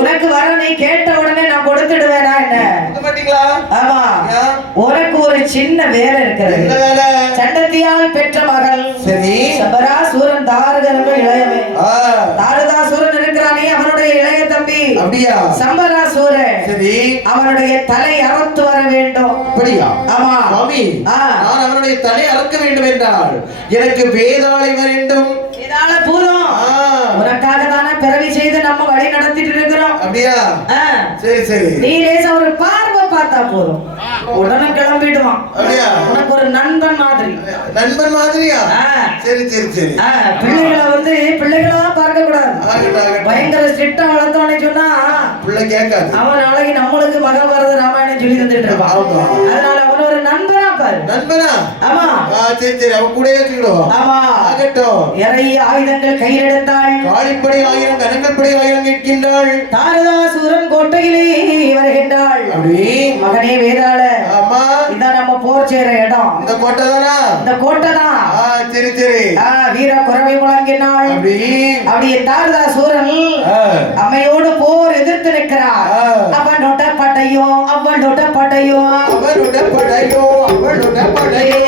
உனக்கு வரனை கேட்ட உடனே நான் கொடுத்துடுவேனா என்ன? ஆமா, உனக்கு ஒரு சின்ன வேலை இருக்கிறது. சண்டத்தியால் பெற்ற மகள் சம்பராசூரன் தாரகர்கள் இளையவன். தாரகாசூரன் இருக்கிறானே அவனுடைய இளைய தம்பி சம்பராசூரன். அவனுடைய தலை அறுத்து வர வேண்டும். ஆமா சுவாமி, நான் அவனுடைய தலை அறுக்க வேண்டும் என்றால் எனக்கு வேதாளை வேண்டும். வேதாள பூதம் உனக்காக தானே பிறவி செய்து நம்ம வழி நடத்திட்டு இருக்கிறோம். அப்படியா? சரி சரி. நீ லேசா ஒரு பார்வை பார்த்தா போதும், உடனே கிளம்பிடுவான். அப்படியா? உனக்கு ஒரு நண்பன் மாதிரி. நண்பன் மாதிரியா? சரி சரி சரி. பிள்ளைகளை வந்து பிள்ளைகளா பார்க்க கூடாது. பயங்கர ஸ்ட்ரிக்டா வளர்த்தவனே சொன்னா பிள்ளை கேட்காது. அவன் நாளைக்கு நம்மளுக்கு மகாபாரத ராமாயணம் சொல்லி தந்துட்டு இருப்பான். அதனால அவன் ஒரு நண்பனா பாரு. நண்பனா? ஆமா. சரி சரி, அவன் கூட ஏற்றிடுவோம். ஆமா, ஆகட்டும். நிறைய ஆயுதங்கள் கையில் எடுத்தாள். காளிப்படை 1000 கனகப்படை 1000 கேட்கின்றாள். தாரகாசூரன் கோட்டையிலே வருகின்றாள். அப்படி மகனே வேதாள. ஆமா, இதான் நம்ம போர் செய்யற இடம். இந்த கோட்டை தானா? இந்த கோட்டை தான். சரி சரி. வீர குறவை முழங்கினாள். அப்படியே தாரகாசூரன் அம்மையோடு போர் எதிர்த்து நிற்கிறார். அவனோட படையோ அவளோட படையோ அவளோட படையோ அவளோட படையோ